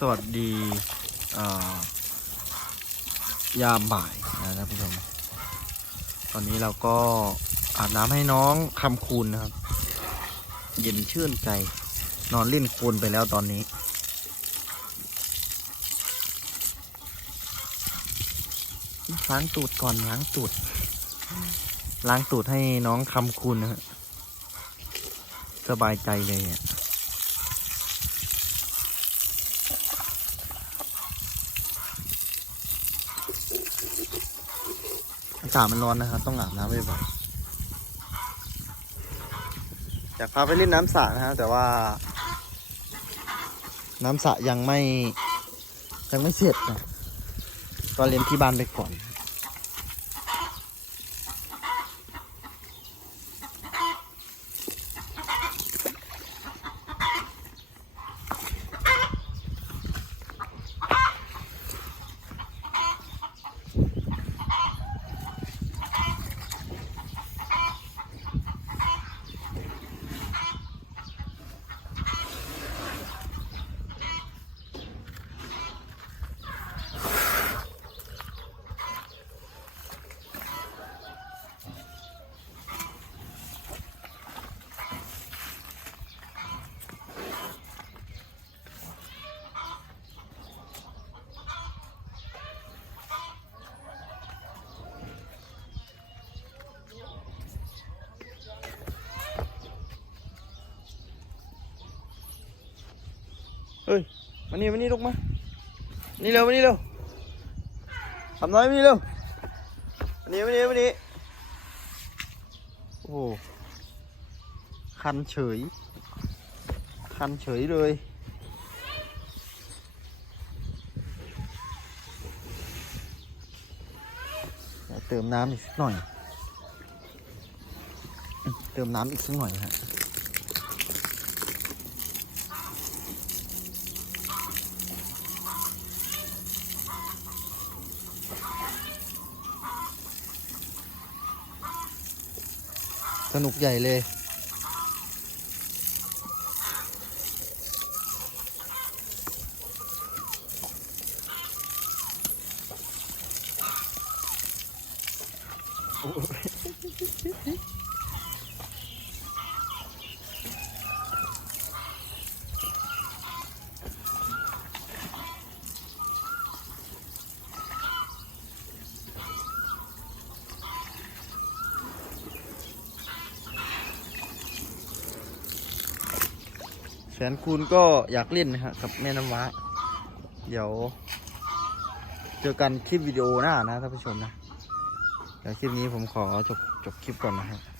สวัสดียามบ่ายนะท่านผู้ชม ตอนนี้เราก็อาบน้ำให้น้องคำคูณนะครับ เย็นชื่นใจ นอนเล่นคลนไปแล้วตอนนี้ ล้างตูดก่อนล้างตูด ล้างตูดให้น้องคำคูณนะฮะสบายใจเลยอะากาศมันร้อนนะครับ ต้องอาบน้ำบ่อยๆอยากพาไปเล่นน้ำสระนะฮะแต่ว่า น้ำสระยังไม่ยังไม่เสร็จนะก็เล่นที่บ้านไปก่อน เฮ้ยมานี่มานี่ลูกมา นี่เร็วมานี่เร็วทำน้อยมานี่เร็วมานี่มานี่มานี่โอ้โหคันเฉย คันเฉยเลยเติมน้ำอีกสักหน่อย เติมน้ำอีกสักหน่อยฮะ สนุกใหญ่เลย แสนคูณก็อยากเล่นนะฮะกับแม่น้ำว้า เดี๋ยว เจอกันคลิปวิดีโอหน้านะท่านผู้ชมนะเดี๋ยวคลิปนี้ผมขอจบจบคลิปก่อนนะครับ